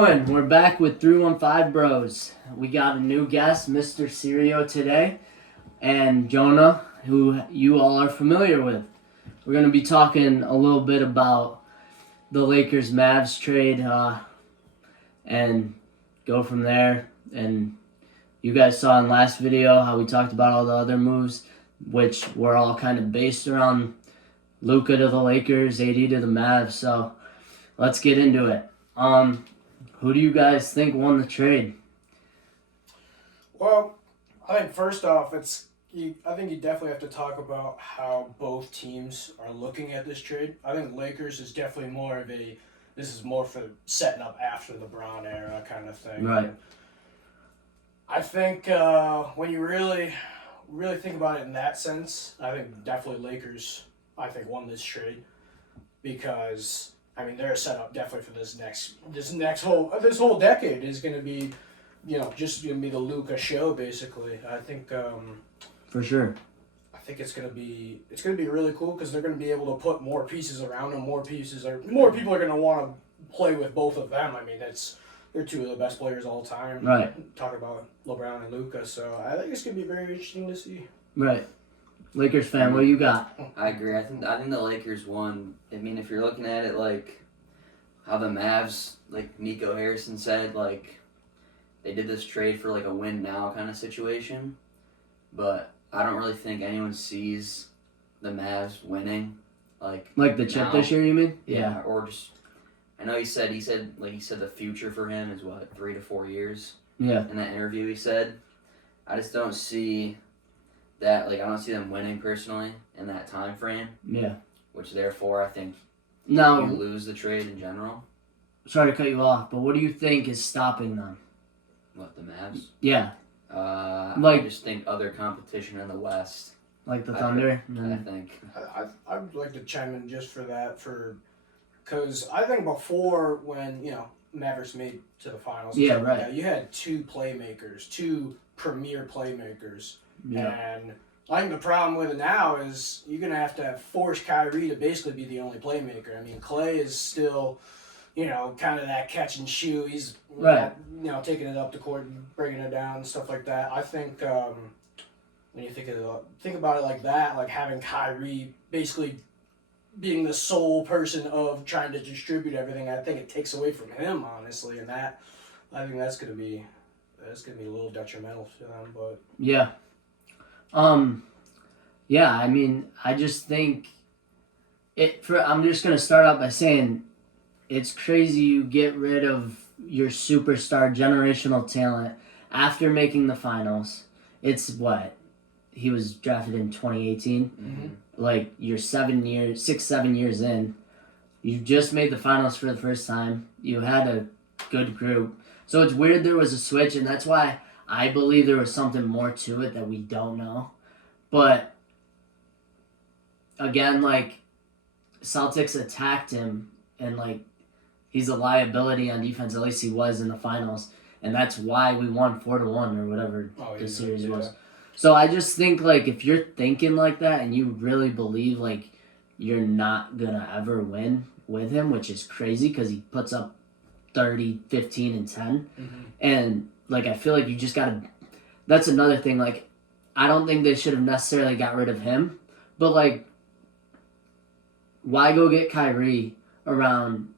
We're back with 315 Bros. We got a new guest, Mr. Sirio, today, and Jonah, who you all are familiar with. We're going to be talking a little bit about the Lakers Mavs trade and go from there. And you guys saw in last video how we talked about all the other moves, which were all kind of based around Luka to the Lakers, AD to the Mavs. So let's get into it. Who do you guys think won the trade? Well, I think first off, I think you definitely have to talk about how both teams are looking at this trade. I think Lakers is definitely more of this is more for setting up after the LeBron era kind of thing. Right. I think when you really think about it in that sense, I think definitely Lakers won this trade because they're set up definitely for this whole decade is going to be, just going to be the Luka show basically. I think For sure. I think it's going to be really cool because they're going to be able to put more pieces around them. More people are going to want to play with both of them. They're two of the best players of all time. Right. Talk about LeBron and Luka. So I think it's going to be very interesting to see. Right. Lakers fan, what do you got? I agree. I think the Lakers won. If you're looking at it like how the Mavs, like Nico Harrison said, like they did this trade for like a win now kind of situation, but I don't really think anyone sees the Mavs winning. Like the chip this year, you mean? Yeah. Or just I know he said the future for him is what 3 to 4 years. Yeah. In that interview, he said, I just don't see that. Like I don't see them winning personally in that time frame. Yeah. Which therefore I think you lose the trade in general. Sorry to cut you off, but what do you think is stopping them? What, the Mavs? Yeah. I just think other competition in the West. Like the Thunder? I think. I'd like to chime in just for that, because I think before when, Mavericks made to the finals. Yeah, right. You had two premier playmakers. Yeah. And I think the problem with it now is you're going to have force Kyrie to basically be the only playmaker. Clay is still, kind of that catch and shoot. He's, right. Taking it up the court and bringing it down and stuff like that. I think when you think about it like that, like having Kyrie basically being the sole person of trying to distribute everything, I think it takes away from him, honestly. And I think that's going to be a little detrimental to them. But yeah. I just think I'm just going to start out by saying it's crazy you get rid of your superstar generational talent after making the finals. It's what? He was drafted in 2018. Mm-hmm. Like you're 7 years in. You just made the finals for the first time. You had a good group. So it's weird there was a switch, and that's why I believe there was something more to it that we don't know. But again, Celtics attacked him, and he's a liability on defense. At least he was in the finals, and that's why we won 4-1 or whatever the series was. So I just think if you're thinking like that and you really believe you're not gonna ever win with him, which is crazy because he puts up 30, 15, and 10, and I feel like you just gotta. That's another thing. I don't think they should have necessarily got rid of him, but why go get Kyrie around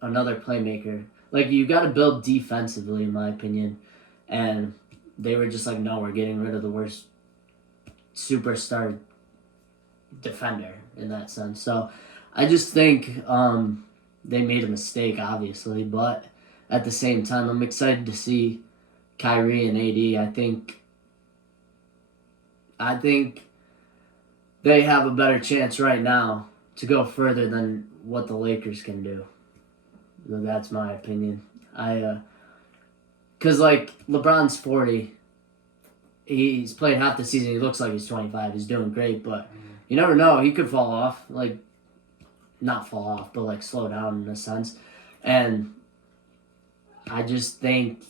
another playmaker? You got to build defensively, in my opinion, and they were just no, we're getting rid of the worst superstar defender in that sense. So I just think they made a mistake, obviously, but at the same time, I'm excited to see Kyrie and AD. I think they have a better chance right now to go further than what the Lakers can do. That's my opinion. Because LeBron's 40, he's played half the season. He looks like he's 25. He's doing great, but you never know. He could fall off. Not fall off, but slow down in a sense. And I just think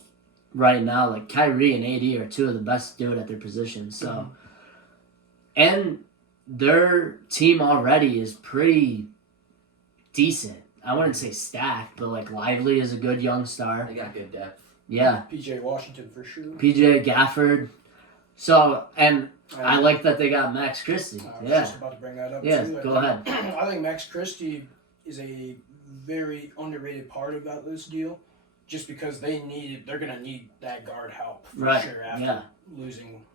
right now, Kyrie and AD are two of the best to do it at their positions. So, and their team already is pretty decent. I wouldn't say stacked, but like Lively is a good young star. They got good depth. Yeah, PJ Washington for sure. PJ Gafford. So, and I like that they got Max Christie. I was Yeah, just about to bring that up yeah. too. Go ahead. I think Max Christie is a very underrated part about this deal, just because they're gonna need that guard help for Right. sure after Yeah. losing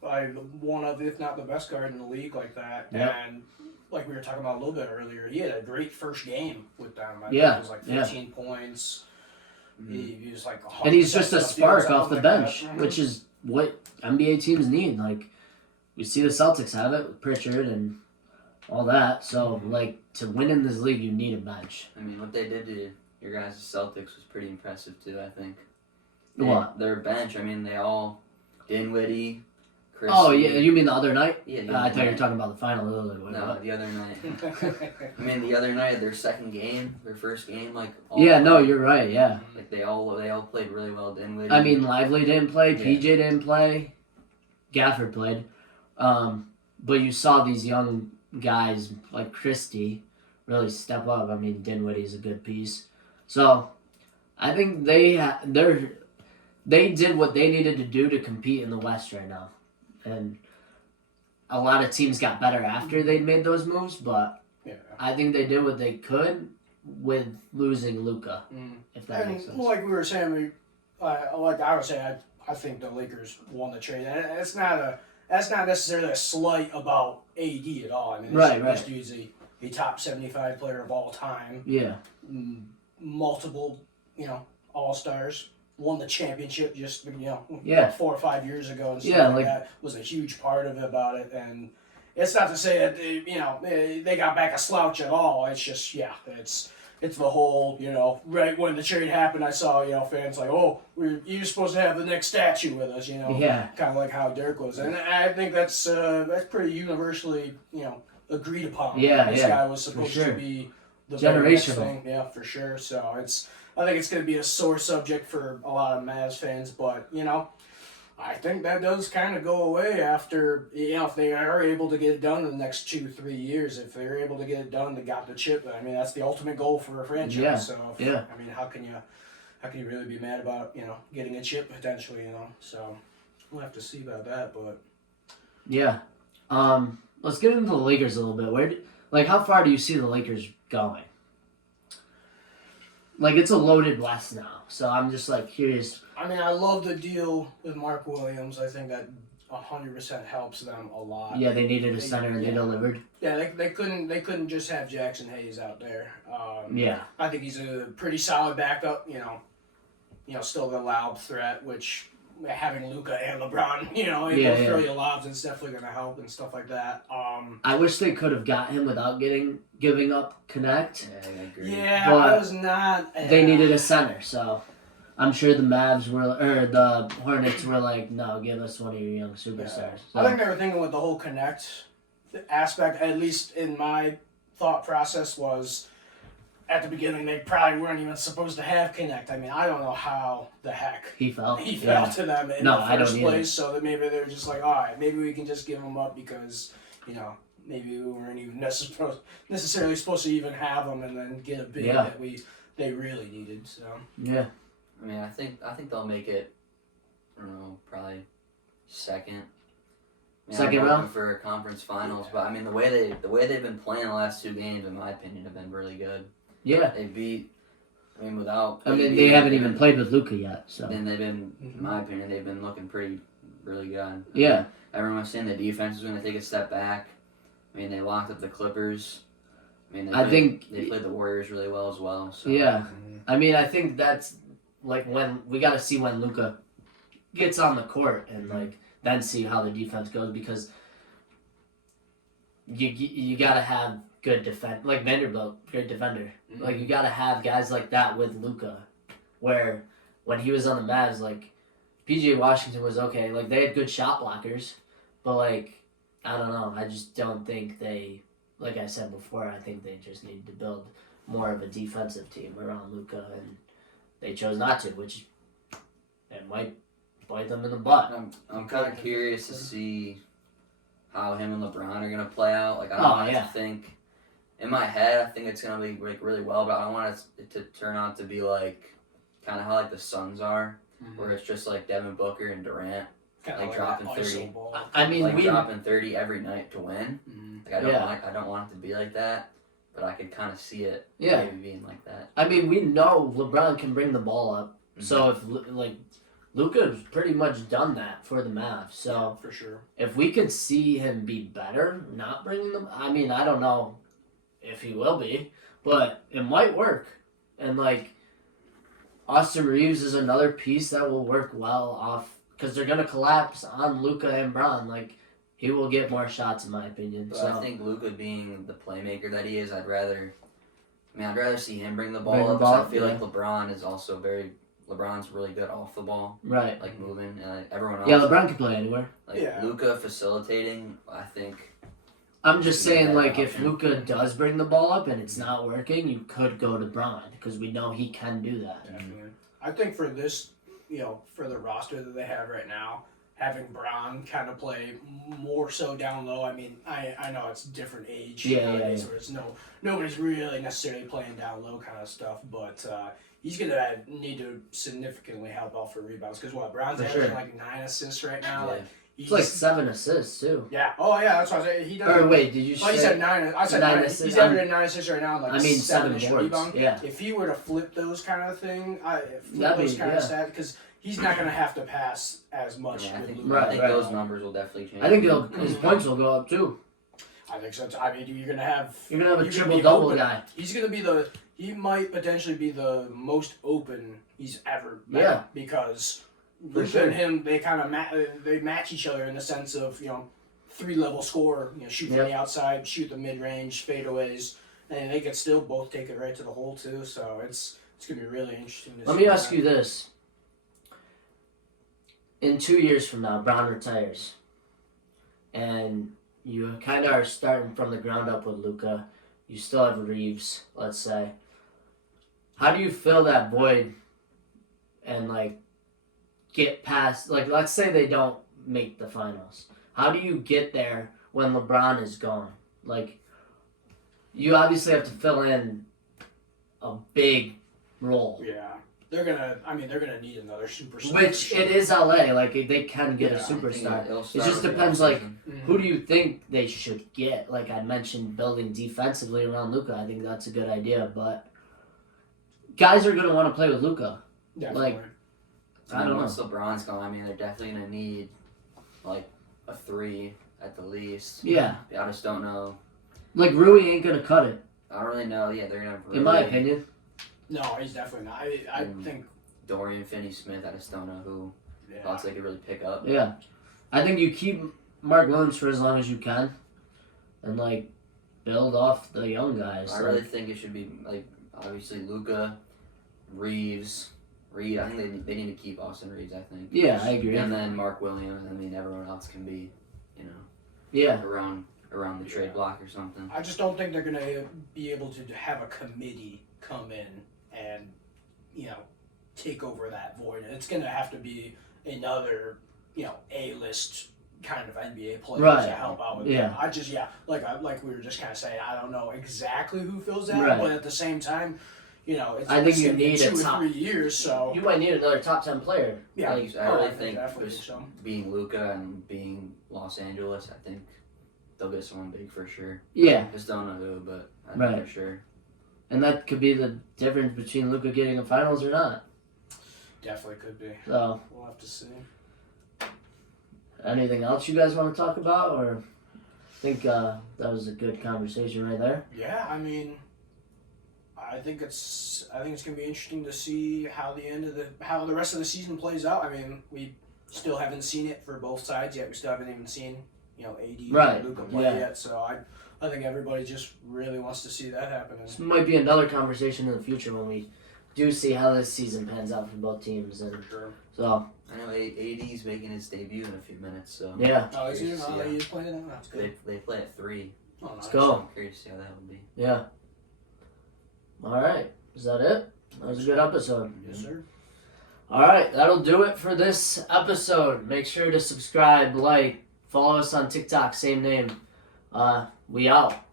by one of, if not the best guard in the league like that. Yep. And like we were talking about a little bit earlier, he had a great first game with them. I think Yeah, it was like 15 points. Mm-hmm. He was like 100% And he's just a on the field, spark off something the like bench, that. which is what NBA teams need. Like, we see the Celtics have it with Pritchard and all that. So, like, to win in this league, you need a bench. I mean, what they did to your guys' Celtics was pretty impressive too. I think. What? Their bench. I mean, they all Dinwiddie, Chris. Oh, yeah, you mean the other night? Yeah. I thought you were talking about the final. No, the other night. I mean, the other night, their second game, their first game, like. Yeah, no, you're right, yeah. Like they all played really well. Dinwiddie. I mean, Lively didn't play, Yeah. PJ didn't play, Gafford played. But you saw these young guys like Christie really step up. I mean, Dinwiddie's a good piece. So, I think they did what they needed to do to compete in the West right now. And a lot of teams got better after they made those moves, but Yeah. I think they did what they could with losing Luka, if that makes sense. And like we were saying, like I would say, I think the Lakers won the trade, and that's not necessarily a slight about AD at all. I mean, this dude's a top 75 player of all time. Yeah. Multiple, All-Stars. Won the championship just 4 or 5 years ago and stuff like that. Was a huge part of it about it, and it's not to say that they got back a slouch at all. It's just it's the whole right when the trade happened, I saw fans like, oh, you're supposed to have the next statue with us, Yeah. kind of like how Dirk was, and I think that's pretty universally agreed upon. Yeah, this guy was supposed to be the very next generational thing. Yeah, for sure. So I think it's going to be a sore subject for a lot of Mavs fans, but I think that does kind of go away after if they are able to get it done in the next 2-3 years. If they're able to get it done, they got the chip. I mean, that's the ultimate goal for a franchise. Yeah. So I mean, how can you really be mad about getting a chip potentially? So we'll have to see about that, but yeah. Let's get into the Lakers a little bit. How far do you see the Lakers going? Like, it's a loaded West now, so I'm just curious. I mean, I love the deal with Mark Williams. I think that 100% helps them a lot. Yeah, they needed a center and they delivered. Yeah, they couldn't just have Jackson Hayes out there. Yeah. I think he's a pretty solid backup. Still the lob threat, which having Luka and LeBron, able to throw you lobs, it's definitely going to help and stuff like that. I wish they could have got him without giving up Connect. Yeah, I agree. Yeah, but I was not. They needed a center, so I'm sure the the Hornets were like, no, give us one of your young superstars. Yeah. So, I think they were thinking with the whole Connect aspect, at least in my thought process, was at the beginning they probably weren't even supposed to have Connect. I mean, I don't know how the heck he fell to them in the first place, so that maybe they were just like, all right, maybe we can just give him up because, maybe we weren't even necessarily supposed to even have them and then get a bid that they really needed. So yeah. I mean, I think they'll make it. I don't know, probably second. Second I'm round hoping for conference finals, but I mean the way they've been playing the last 2 games, in my opinion, have been really good. Yeah. They beat. I mean, without. I mean, they haven't even played with Luka yet, so. And they've been, in my opinion, they've been looking really good. Yeah. Everyone was saying the defense was going to take a step back. I mean, they locked up the Clippers. I mean, they played the Warriors really well as well. So. Yeah. I mean, I think that's when we got to see when Luka gets on the court and then see how the defense goes, because you got to have good defense, like Vanderbilt, great defender. Mm-hmm. You got to have guys like that with Luka, where when he was on the Mavs, PJ Washington was okay. They had good shot blockers, but I don't know. I just don't think they, like I said before, I think they just need to build more of a defensive team around Luka, and they chose not to, which it might bite them in the butt. I'm kind of curious to see how him and LeBron are going to play out. I don't know what to think. in my head, I think it's gonna be like really well, but I don't want it to turn out to be like kind of how like the Suns are, where it's just like Devin Booker and Durant, Kind like dropping 30. I mean, like we dropping 30 every night to win. Like I don't Yeah. I don't want it to be like that, but I could kind of see it Yeah. maybe being like that. I mean, we know LeBron can bring the ball up. So if like Luka's pretty much done that for the Mavs. So for sure. if we could see him be better, not bringing them, I mean, I don't know if he will be, but it might work. And like Austin Reeves is another piece that will work well off because they're gonna collapse on Luka and Bron. Like he will get more shots, in my opinion. But So I think Luka being the playmaker that he is, I'd rather see him bring the ball Bring the up. ball, 'Cause I feel yeah. like LeBron's really good off the ball, right. like moving, and like, everyone else. Yeah, LeBron can play anywhere. Like Yeah. Luka facilitating, I think. I'm just saying, Yeah, like, if option. Luka does bring the ball up and it's not working, you could go to Bron because we know he can do that. Definitely. I think for this, for the roster that they have right now, having Braun kind of play more so down low. I mean, I know it's different age nowadays where it's nobody's really necessarily playing down low kind of stuff, but he's gonna need to significantly help out for rebounds because Braun's For averaging sure. like 9 assists right now. Yeah. Like It's like 7 assists, too. yeah. Oh yeah, that's what I said. He does. Or wait, did you Oh, say? you said 9. I said 9 9. assists. He's averaging 9 assists right now, and like I mean, 7 7-ish boards. rebounds. Yeah. If he were to flip those kind of thing, flip That'd those be- kind yeah. of stats, because he's not going to have to pass as much Yeah, I with think, Luka. Right, I think right. those numbers will definitely change. I think his points will go up, too. I think so. I mean, you're going to have You're going to have a You're gonna be triple-double open. guy. He's going to be he might potentially be the most open he's ever been. Yeah. Because For Luka sure. and him, they kind of they match each other in the sense of 3-level score. Shoot from Yep. the outside, shoot the mid range, fadeaways, and they could still both take it right to the hole too. So it's gonna be really interesting. To Let see me ask that. you this. In 2 years from now, Bron retires. And you kind of are starting from the ground up with Luka. You still have Reeves, let's say. How do you fill that void and, like, get past... Like, let's say they don't make the finals. How do you get there when LeBron is gone? Like, you obviously have to fill in a big role. Yeah, they're gonna need another superstar. Which for sure. it is LA, like they can get a Yeah, I think superstar. It'll It start just with the depends, like, offseason. Mhm. who do you think they should get? Like I mentioned, building defensively around Luka. I think that's a good idea, but guys are gonna want to play with Luka. Definitely. like, I I mean, don't once LeBron's gone, I mean, they're definitely gonna need like a 3 at the least. Yeah, I just don't know. like Rui ain't gonna cut it, I don't really know. Yeah, they're gonna. in my opinion. No, he's definitely not. I think. Dorian Finney-Smith. I just don't know who Yeah. else they could really pick up. Yeah, I think you keep Mark Williams for as long as you can, and like build off the young guys. I really think it should be like obviously Luka, Reeves, Reed. I think they need to keep Austin Reeves. I think. Yeah, I agree. And then Mark Williams. I mean, everyone else can be, Yeah, around the trade block or something. I just don't think they're gonna be able to have a committee come in and take over that void. It's gonna have to be another A-list kind of NBA players Right. to help out with Yeah. them. I just like we were just kind of saying, I don't know exactly who fills that, Right. but at the same time, it's, I think it's you gonna be need a 2 or top- 3 years. So you might need another top 10 player. yeah, like, I really I think definitely just so. being Luka and being Los Angeles, I think they'll get someone big for sure. Yeah, Just don't know who, but I think Right. for sure. and that could be the difference between Luka getting a finals or not. Definitely could be. So, We'll have to see. anything else you guys want to talk about, or I think that was a good conversation right there. Yeah, I mean, I think it's gonna be interesting to see how the rest of the season plays out. I mean, we still haven't seen it for both sides yet. We still haven't even seen AD Right, and Luka play yeah. yet. So I think everybody just really wants to see that happen. This might be another conversation in the future when we do see how this season pans out for both teams, and For sure. so I know AD's making his debut in a few minutes, so yeah, Oh, is he? Curious to see He is playing now. That's good. they play at 3. Oh, nice. let's go. So I'm curious to see how that will be. Yeah. All right, is that it? That was a good episode. Yes, sir. All right, that'll do it for this episode. Make sure to subscribe, like, follow us on TikTok, same name. We out.